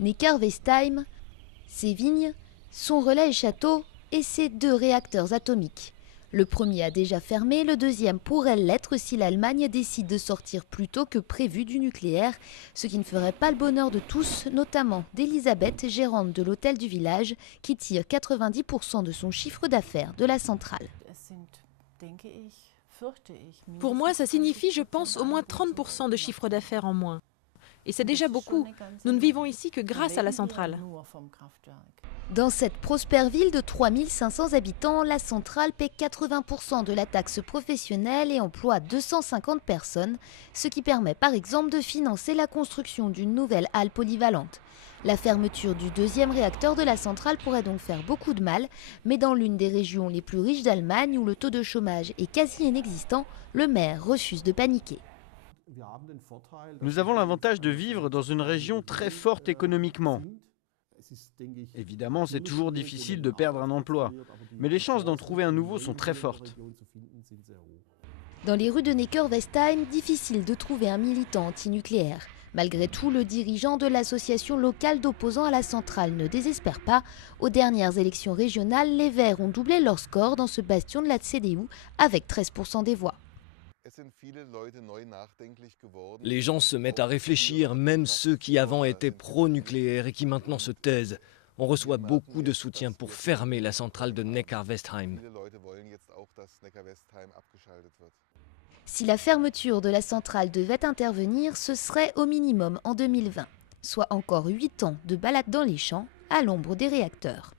Neckar-Westheim, ses vignes, son relais et château et ses 2 réacteurs atomiques. Le premier a déjà fermé, le deuxième pourrait l'être si l'Allemagne décide de sortir plus tôt que prévu du nucléaire, ce qui ne ferait pas le bonheur de tous, notamment d'Elisabeth, gérante de l'hôtel du village, qui tire 90% de son chiffre d'affaires de la centrale. Pour moi, ça signifie, je pense, au moins 30% de chiffre d'affaires en moins. Et c'est déjà beaucoup. Nous ne vivons ici que grâce à la centrale. Dans cette prospère ville de 3500 habitants, la centrale paie 80% de la taxe professionnelle et emploie 250 personnes, ce qui permet par exemple de financer la construction d'une nouvelle halle polyvalente. La fermeture du 2e réacteur de la centrale pourrait donc faire beaucoup de mal, mais dans l'une des régions les plus riches d'Allemagne où le taux de chômage est quasi inexistant, le maire refuse de paniquer. Nous avons l'avantage de vivre dans une région très forte économiquement. Évidemment, c'est toujours difficile de perdre un emploi, mais les chances d'en trouver un nouveau sont très fortes. Dans les rues de Neckar-Westheim, difficile de trouver un militant antinucléaire. Malgré tout, le dirigeant de l'association locale d'opposants à la centrale ne désespère pas. Aux dernières élections régionales, les Verts ont doublé leur score dans ce bastion de la CDU avec 13% des voix. Les gens se mettent à réfléchir, même ceux qui avant étaient pro-nucléaire et qui maintenant se taisent. On reçoit beaucoup de soutien pour fermer la centrale de Neckar-Westheim. Si la fermeture de la centrale devait intervenir, ce serait au minimum en 2020, soit encore 8 ans de balade dans les champs à l'ombre des réacteurs.